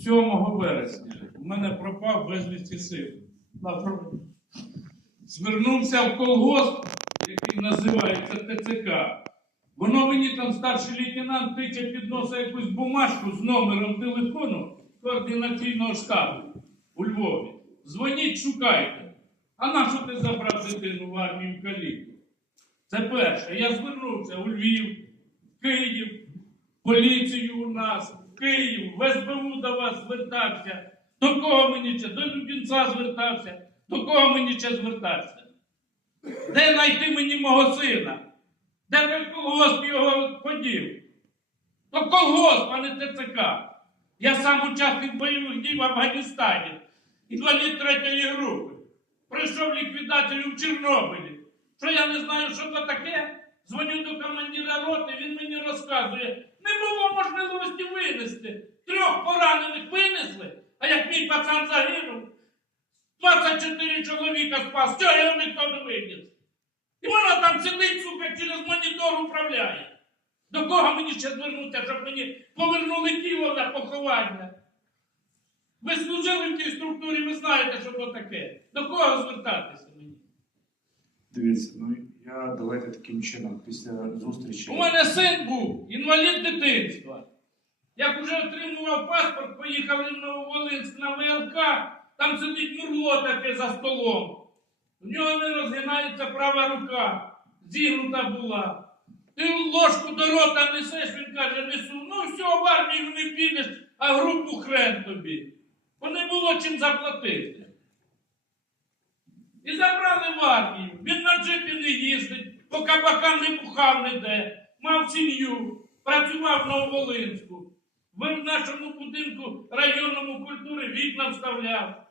7 вересня у мене пропав безвісті син. Звернувся в колгосп, який називається ТЦК. Воно мені там старший лейтенант тиче підносить якусь бумажку з номером телефону координаційного штабу у Львові. Дзвоніть, шукайте. А на що ти забрав дитину в армію в Каліку? Це перше. Я звернувся у Львів, Київ, поліцію у нас, Київ, в СБУ до вас звертався. До кого мені ще? До Любінця звертався. До кого мені ще звертався? Де знайти мені мого сина? Де той колгосп його подів? То колгосп, а не ТЦК. Я сам учасник бойових дій в Афганістані, інвалід третьої групи. Пройшов ліквідацію в Чорнобилі. Що я не знаю, що це таке? Дзвоню до командира роти, він мені розказує, не було можливості винести. Трьох поранених винесли, а як мій пацан загинув, 24 чоловіка спас, чого його ніхто не виніс. І вона там сидить, сука, через монітор управляє. До кого мені ще звернутися, щоб мені повернули тіло на поховання? Ви служили в тій структурі, ви знаєте, що це таке. До кого звертатися мені? Дивіться, ну я давайте таким чином, після зустрічі. У мене син був інвалід дитинства. Як вже отримував паспорт, поїхали в Нововолинськ на ВЛК, там сидить мурло таке за столом. У нього не розгинається права рука, зігнута була. Ти ложку до рота несеш, він каже, несу. Ну все, в армію не підеш, а групу хрен тобі. Бо не було чим заплатити. І забрали в армію. Він на джипі не їздить, по кабакам не пухав ніде, мав сім'ю, працював на Нововолинську. В нашому будинку районному культури вікна вставляв.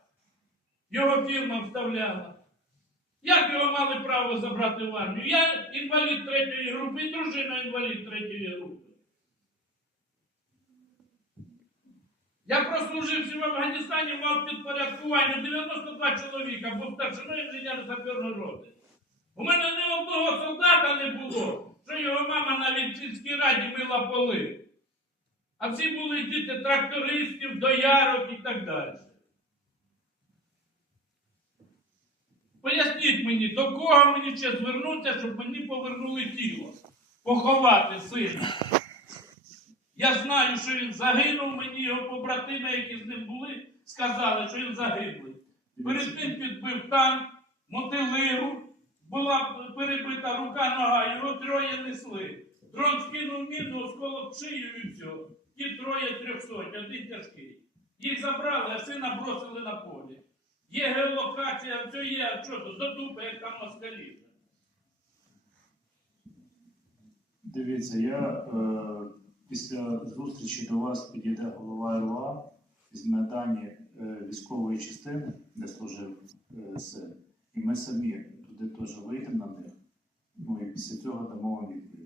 Його фірма вставляла. Як його мали право забрати в армію? Я інвалід третьої групи, дружина інвалід третьої групи. Я прослужився в Афганістані, мав підпорядкування 92 чоловіка, був старшиною інженер саперної роти. У мене ні одного солдата не було, що його мама навіть в сільській раді мила поли. А всі були діти трактористів, доярок і так далі. Поясніть мені, до кого мені ще звернутися, щоб мені повернули тіло, поховати сина. Я знаю, що він загинув, мені його побратими, які з ним були, сказали, що він загиблий. Перед тим підбив танк, мотилигу, була перебита рука, нога, його троє несли. Дрон скинув міну, осколок шию і все. Ті троє трьохсот, один тяжкий. Їх забрали, а сина бросили на полі. Є геолокація, все є, а що тут, до як там москалі. Дивіться, я е, після зустрічі до вас підійде голова РУА, візьме дані е, військової частини, де служив е, син. І ми самі туди теж вийдемо на них. Ну і після цього дамо вам відповідь.